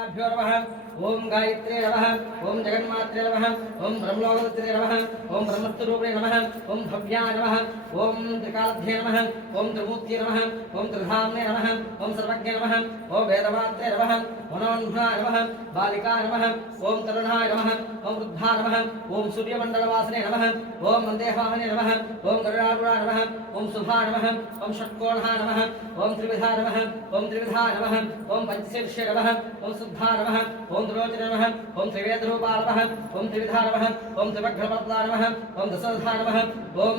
देवताभ्यो नमः। ओम गायत्रे नमः। ओम जगन्मात्रे नमः। ओम ब्रह्मलोकवत्रे नमः। ओम ब्रह्मस्वरूपिणे नमः। ओम भव्याय नमः। ओम त्रिकालभ्ये नमः। ओम त्रिमूर्तये नमः। ओम त्रिधाम्ने नमः। ओम सर्वज्ञे नमः। ओम वेदमात्रे नमः। मनोन्मनाय नमः। बालिकाय नमः। ओम तरुणाय नमः। ओम वृद्धाय नमः। ओम सूर्यमण्डलवासिने नमः। ओम वन्देहामने नमः। ओम गरुडारूढाय नमः। ओम शुभाय नमः। ओम षट्कोणाय नमः। ओम त्रिविधाय नमः। ओम त्रिविधाय नमः। ओम पंचशीर्षे नमः। ओम शुद्धाय नमः। ओम त्रिलोचने नमः। ओम त्रिवेदरूपाय नमः। ओम त्रिविधाय नमः। ओम त्रिवग्रपर्दाय नमः। ओम दशरथाय नमः। ओम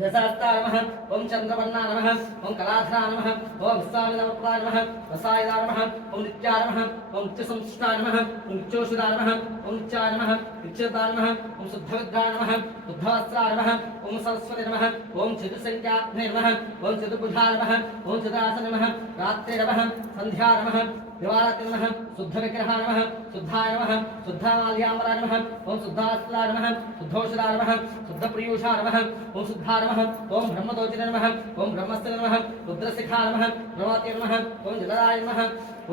दशहस्ताय नमः। ओम चन्द्रवर्णाय नमः। ओम कलाधराय नमः। ओम विश्वामित्रवरदाय नमः। वसायदाय नमः। ओम नित्याय नमः। ओम नित्यसंस्थाय नमः। ओम नित्योषधाय नमः। ओम नित्याय नमः। नित्यदाय नमः। ओम शुद्धविद्याय नमः। शुद्धवस्त्राय नमः। ओम सरस्वती नमः। ओम चतुसंख्यात्मे नमः। ओम चतुर्भुजाय नमः। ओम चतुरासने नमः। रात्रे नमः। संध्या नमः। दिवारात्रि नमः। शुद्धविग्रहाय नमः। शुद्धाय नमः। शुद्धामाल्याम्बराय नमः। ओम शुद्धास्त्राय नमः। शुद्धौषधाय नमः। शुद्धप्रियूषाय नमः। ओम शुद्धाय नमः। ओम ब्रह्मदोचिने नमः। ओम ब्रह्मस्ते नमः। रुद्रशिखाय नमः। ब्रह्मते नमः। ओम जलराय नमः।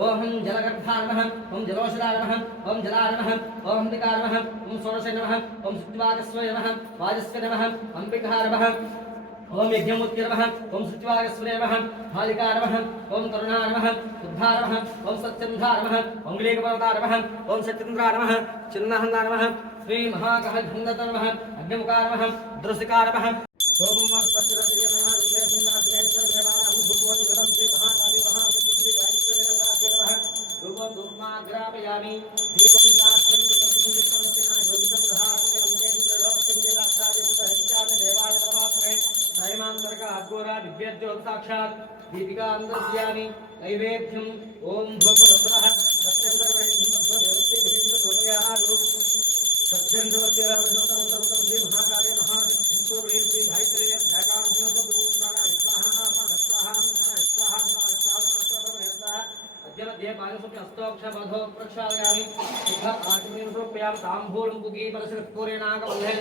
ओम जलगर्भाय नमः। ओम जलोषधाय नमः। ओम जलाय नमः। ओम अंबिकाय नमः। ओम षोडशे नमः। ओम शुद्धिवागस्वये नमः। वाजस्वे नमः। अंबिकाय नमः। ओम यज्ञमूर्ति नमः। ओम शुद्धिवागस्वये नमः। बालिकाय नमः। ओम तरुणाय नमः। शुद्धाय नमः। ओम सत्यन्धाय नमः। ओम लीकपर्दाय नमः। ओम सत्येन्द्राय नमः। चिन्नहन्दाय नमः। श्री महाकहघन्दत नमः। अग्निमुखाय नमः। द्रुसिकाय नमः। ओम स्पष्टरतिगे नमः। दुर्गेन्द्राग्रेश्वर देवानां सुभवं गतं श्री महाकाली महाशक्ति गायत्री देवताभ्यो नमः। रूपं धूमाग्रापयामि। दीपं दास्यं जगत्संयुक्तं स्थिना ज्योतिषं दधामि लोकं देवाक्षादिं सहस्राणि देवाय परमात्मने सायमान्तर्क अघोरा दिव्यज्योत् साक्षात् दीपिकां दर्शयामि। नैवेद्यं ओम भूतवस्त्रः सत्यं सर्वैः भगवते भिन्नतोदयादु सत्यं देवतेरावृतं श्री महाकाले महाशक्ति श्री गायत्री ध्याकामधेवताः स्वाहा स्वाहा स्वाहा स्वाहा अद्य पादसुपि अस्तोक्षबधो प्रक्षालयामि शुद्ध आत्मीरूप्यां ताम्बूलं कुकी परशुपूरेणागमल्लेन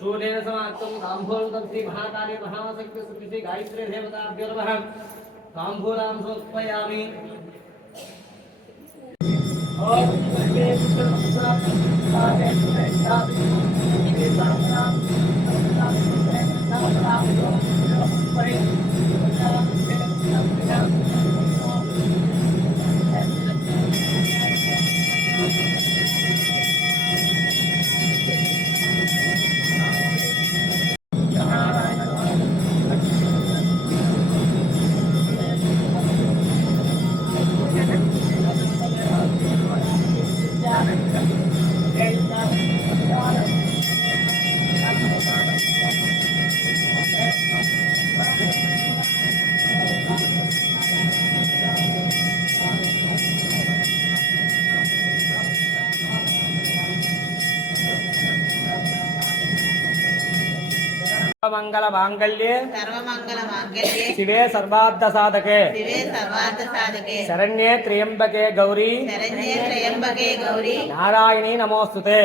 चूलेन समाप्तं ताम्बूलं तत्ति महाकाले महाशक्ति श्री गायत्री देवताभ्यो नमः। ताम्बूलां समर्पयामि। मंगल मांगल्ये शिवे सर्वार्थ साधके शरण्ये त्र्यंबके गौरी नारायणी नमोस्तुते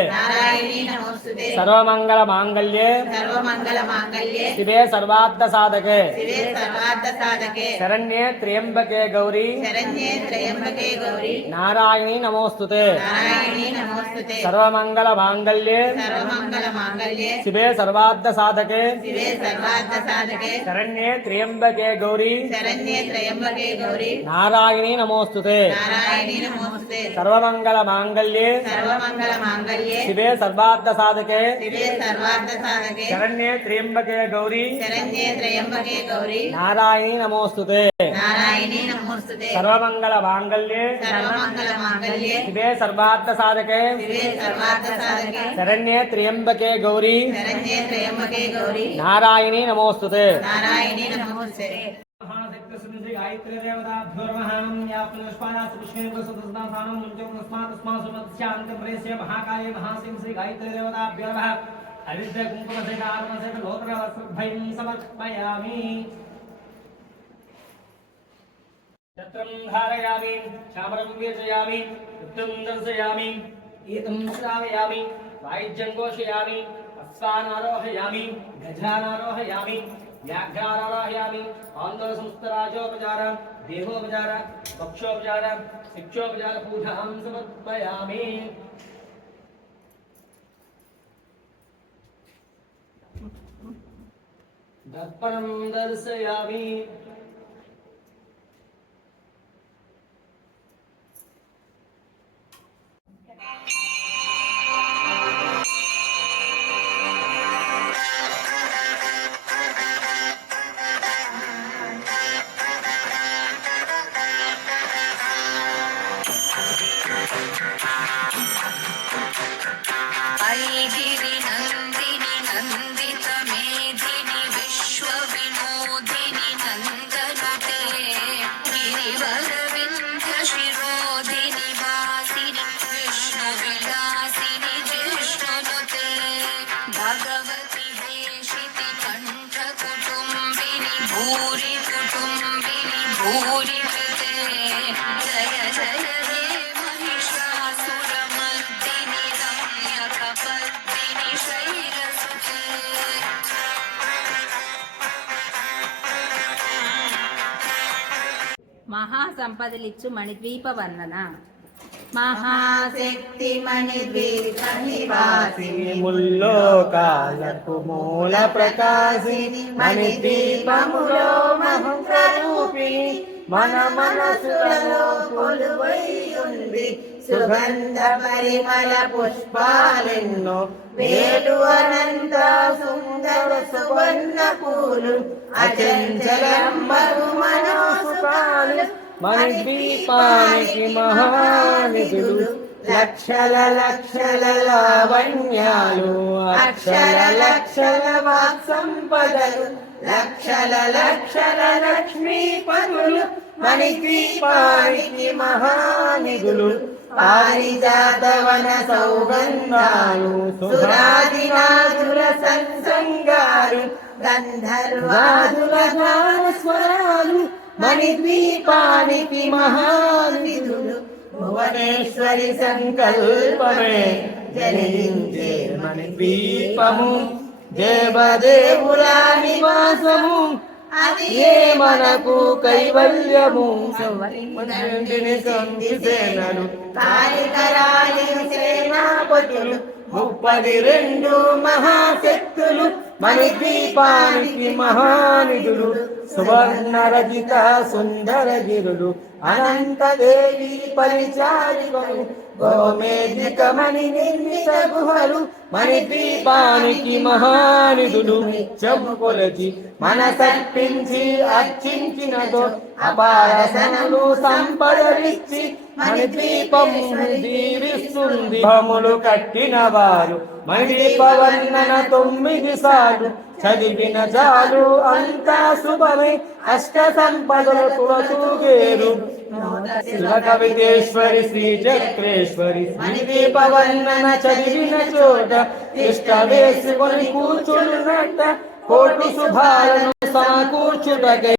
सर्वमंगल मांगल्ये शिवे सर्वार्थ साधके शरण्ये त्र्यंबके गौरी नारायणी नमोस्तुते सर्वमंगल मांगल्ये शिवे सर्वार्थ साधके शरण्ये त्र्यंबके गौरी नारायणी नमोस्तुते सर्वमंगल मांगल्ये शिवे सर्वार्थ साधके शरण्ये त्र्यंबके गौरी नारायणी नमोस्तुते सर्वमंगल मांगल्ये शिवे सर्वार्थ साधके शरण्ये त्र्यंबके गौरी नारायणी नमोस्तुते गायत्री देवताभ्यो नमः। या पुष्पायास्तु पुष्पेण प्रसुतस्नाथानं मुञ्चमस्मात् तस्मात् प्रेस्य महाकाले महासिंह श्री गायत्री देवताभ्यो नमः। हरिद्र कुङ्कुमसहितात्मसहित लोत्रवस्त्रभयं समर्पयामि। छत्रं धारयामि चामरं वेचयामि युक्तं दर्शयामि गीतं श्रावयामि वायिज्यं घोषयामि अश्वानारोहयामि गजानारोहयामि व्याघ्रानारोहयामि आन्दोलनसंस्थराजोपचारं देहोपचार पक्षोपचार शिक्षोपचार पूजां समर्पयामि। दर्पणं दर्शयामि। ऐगिरि नन्दिनि नन्दित मेधिनि विश्वविनोदिनि नन्दनुते गिरिवरविन्ध्य शिरोधिनि वासिनि विष्णुविलासिनि जिष्णुनुते भगवति हेशिति कण्ठकुटुम्बिनि भूरि कुटुम्बिनि भूरि कृते जय जय हे महिषासुरमर्दिनि रम्यकपर्दिनि शैलसुते। మహాసంపదలిచ్చు మణిద్వీప వర్ణన. మహాశక్తి మణిద్వీప నివాసిని ముల్లోకాలకు మూల ప్రకాశిని మణిద్వీపములో మంత్రరూపిణి మన మనసులలో కొలువై ఉంది సుగంధ పరిమళ పుష్పాలెన్నో వేలు అనంత సుందర సువర్ణ పూలు అచంచలమ్మరు మనోసుకాలు మణిద్వీపానికి మహానిధులు లక్షల లక్షల లావణ్యాలు అక్షర లక్షల వాక్సంపదలు లక్షల లక్షల లక్ష్మీపదులు మణిద్వీపానికి మహానిధులు పారిజాతవన సౌగంధాలు సురాదినాదుల సంసంగాలు గంధర్వాదుల గాన స్వరాలు మణిద్వీపానికి మహానిధులు భువనేశ్వరి సంకల్పమే జనించే మణిద్వీపము దేవదేవుల నివాసము అది ఏ మనకు కైవల్యము సేనలు కారికరాలి సేనాపతులు 32 మహాశక్తులు మణిద్వీపానికి మహానిధులు సువర్ణ రజిత సుందర గిరులు అనంతదేవి పరిచారికలు గోమేధిక మణి నిర్మిత గుహలు మణిద్వీపానికి మహానిధులు చెప్పుకొలచి మనసర్పించి అర్చించినదో అపారసనలు సంపదలిచ్చి మణిద్వీపం దీవిస్తుంది భములు కట్టిన వారు మణిద్వీప వర్ణన 9 సార్లు చదివిన చాలు అంతా శుభమే అష్ట సంపదలు తులతూగేరు శివ కవితేశ్వరి శ్రీ చక్రేశ్వరి మణిద్వీప వర్ణన చదివిన చోట ఇష్ట వేసుకొని కూర్చున్నట్ట కోటి శుభాలను సమకూర్చుటకై